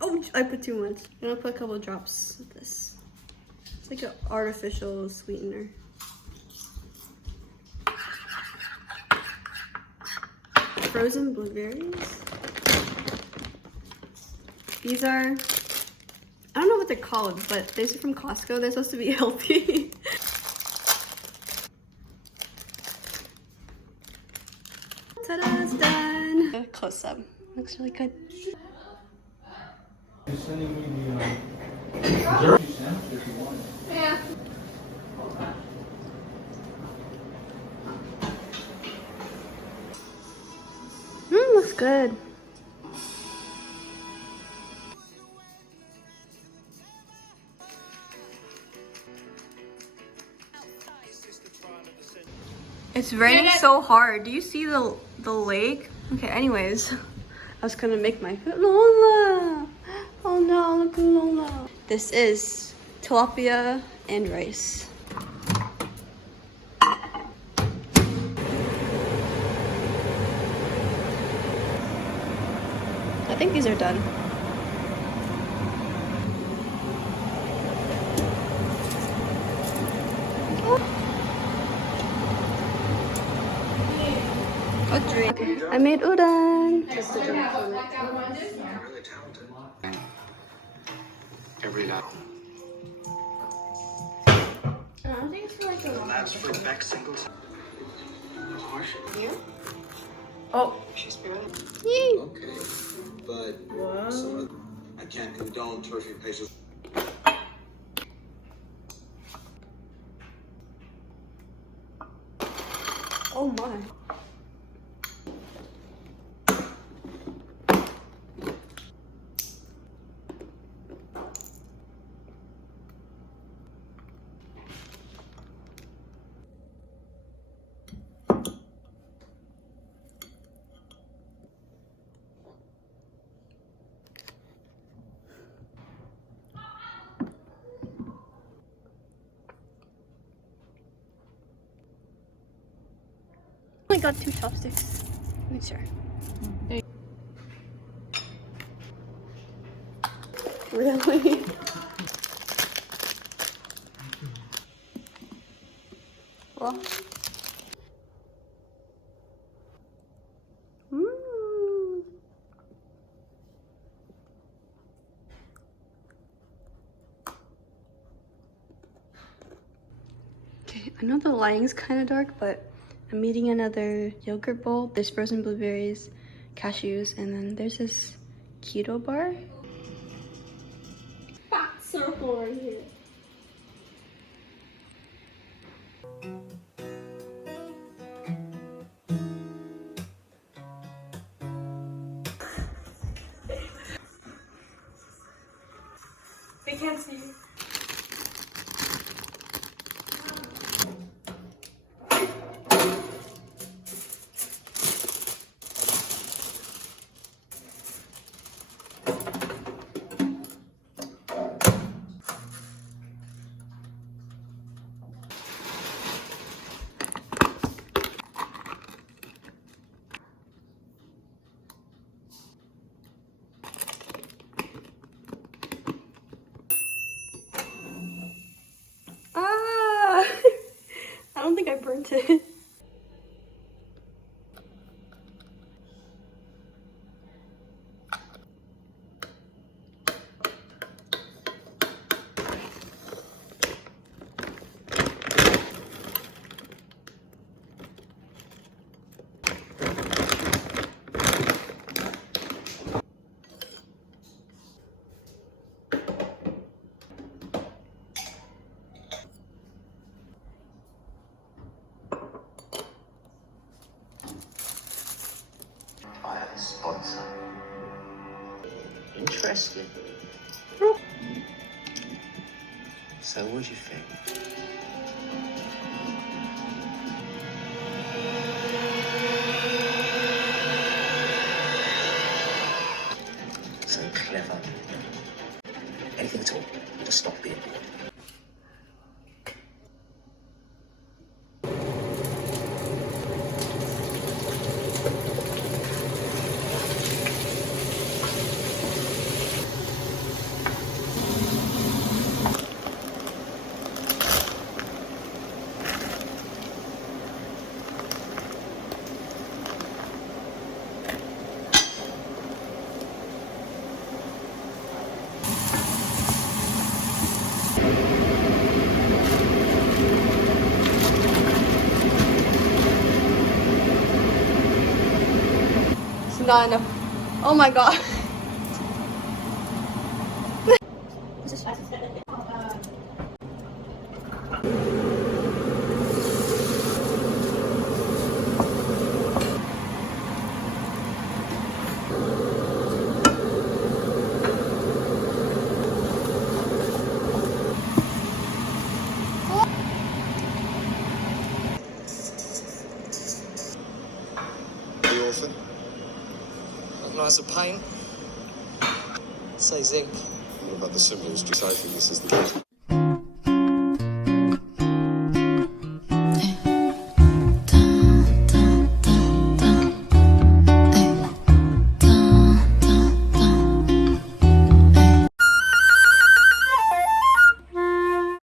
Oh, I put too much. I'm gonna put a couple of drops of this. It's like an artificial sweetener. Frozen blueberries. These are, I don't know what they're called, but these are from Costco. They're supposed to be healthy. Ta-da, it's done. A close up. Looks really good. You're sending me the dessert sandwich if you want it. Yeah. Looks good. It's raining so hard. Do you see the lake? Okay, anyways. I was gonna make my Lola. Oh no, look at Lola. This is tilapia and rice. I think these are done. A drink. I made udon. Every night. I think it's like a That's for Beck singles. here. Oh, She's barely. yay! Okay, but I can't condone torturing patients. Oh my. I only got 2 chopsticks. Make sure. Really? Well. Okay, I know the lighting's kind of dark, but I'm eating another yogurt bowl. There's frozen blueberries, cashews, and then there's this keto bar. Fat circle right here. They can't see you. I don't think I burnt it. Sponsor. Interesting. So what do you think? So clever. Anything at all to stop being bored. done. Oh my god. The orphan. Recognize the pain? Say zinc. What about the symptoms? Do you think this is the case?